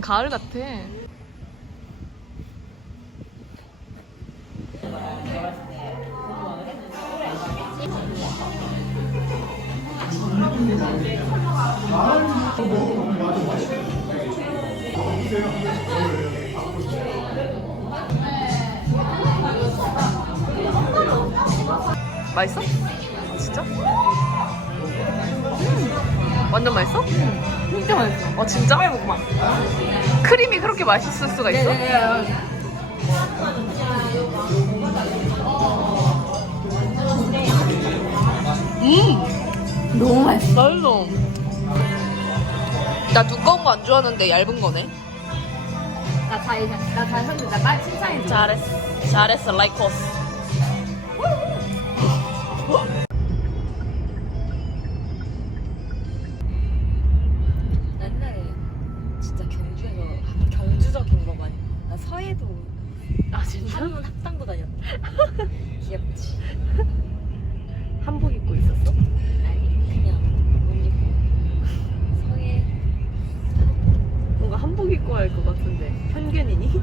가을 같아. 맛있어? 진짜? 음. 완전 맛있어? 진짜 맛있어. 어 진짜? 빨리 먹어봐. 크림이 그렇게 맛있을 수가 있어? 네네네. 음, 너무 맛있어. 맛있어. 나 두꺼운 거 안 좋아하는데 얇은 거네. 나잘 나잘 했는데 나말 칭찬해. 잘했어. 잘했어, 라이코스. 경주적인 거 많이. 나 서해도 아 진짜? 한문 합당도 다녔다. 귀엽지. 한복 입고 있었어? 아니 그냥 옷 입고 서해. 뭔가 한복 입고 할 것 같은데 편견이니?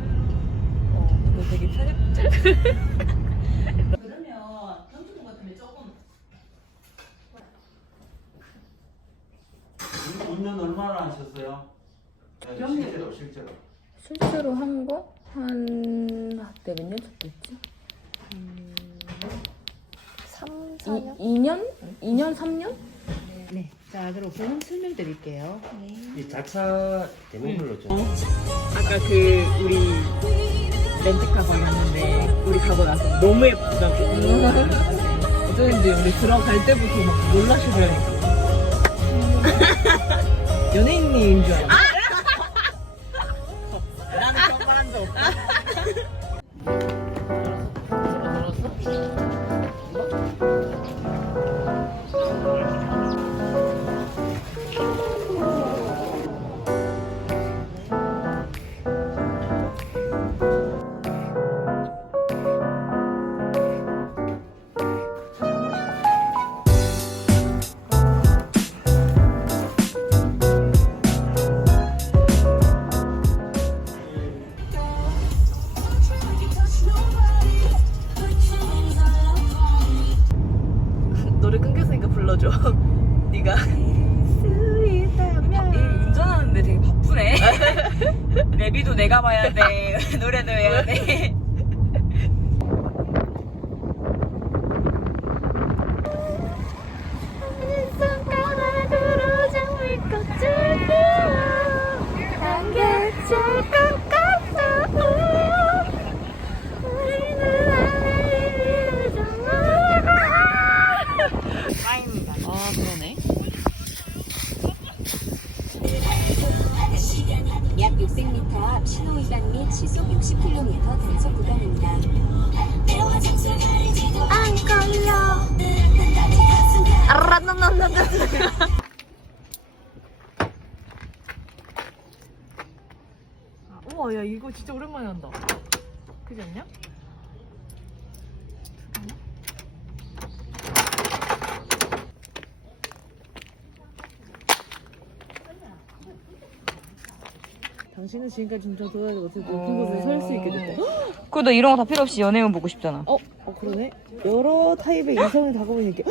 어, 너 되게 편했지. 운전 얼마나 하셨어요? 네, 실제로 실제로. 실제로 한 거? 한, 그때 몇년 쳤겠지? 3, 2, 2년? 2년, 3년? 네. 자, 그럼 보험 설명드릴게요. 이 자차 대부분로 좀. 아까 그 우리 렌트카 가봤는데 우리 가고 나서 너무 예쁘다고 어쩐지 우리 들어갈 때부터 막 놀라시더라니까 연예인인 줄 알았어 나 불러줘 네가 운전하는데 되게 바쁘네. 내비도 내가 봐야 돼. 노래도 해야 돼. 손가락으로아 우리는 하늘을 아 그러네 약 600m 앞 신호 위반 및 시속 60km 단속 구간입니다. 안 걸려 우와 야 이거 진짜 오랜만에 한다 그지 않냐? 당신은 지금까지 진짜 도와지 못해 높은 곳에 설 수 있게 됐다. 그리고 너 이런 거 다 필요 없이 연예인 보고 싶잖아. 어? 어 그러네. 여러 타입의 이성이 다가오니까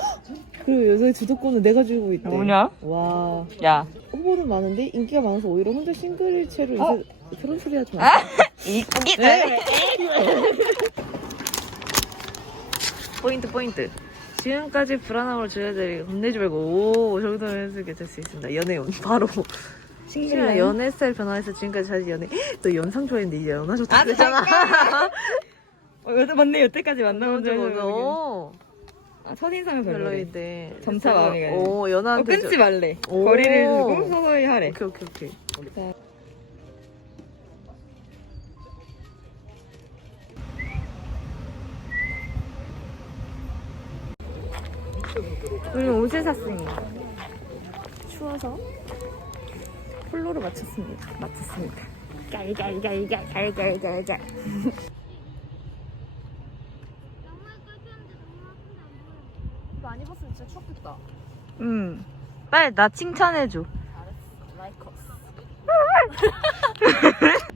그리고 여자의 주도권을 내가 쥐고 있대. 뭐냐? 와. 야. 후보는 많은데 인기가 많아서 오히려 혼자 싱글일 채로 어? 요새 그런 소리 하지 마. 이기 포인트 포인트. 지금까지 불안함을 줄여드리고 겁내지 말고 오 정도는 해서 괜찮을 수 있습니다. 연애운 바로 신기한 연애 스타일 변화해서 지금까지 자신 연애 너 연상 좋아했는데 이제 연하 좋다 아, 그러잖아 어, 여태 맞네. 여태까지 만나본 적 맞아 없는 맞아 어, 아, 첫인상은 별로래. 별로인데 점차 마음이 가네. 오 어, 연하한테 끊지 말래. 오. 거리를 두고 서서히 하래. 오케이 오케이 오케이 우리 옷을 샀습니다. 추워서 폴로를 맞췄습니다. 맞췄습니다. 갈갈갈갈갈갈갈 안 입었으면 진짜 추웠겠다. 응. 빨리 나 칭찬해줘. 라이커스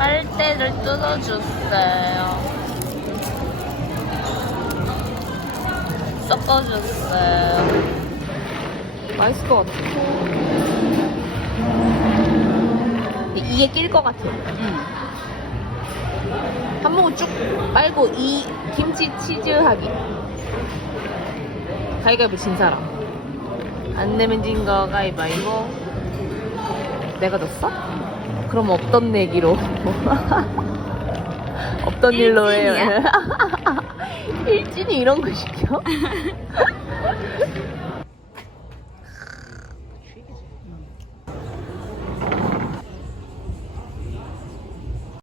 회를 뜯어줬어요. 섞어줬어요. 맛있을 것 같아. 근데 이게 낄 것 같아. 한 모금 쭉 빨고 이 김치 치즈 하기. 가위가위보 진 사람. 안 내면 진 거 가위바위보. 내가 졌어? 그럼 없던 내기로. 없던 일로 해요. 일진이 이런 거 시켜?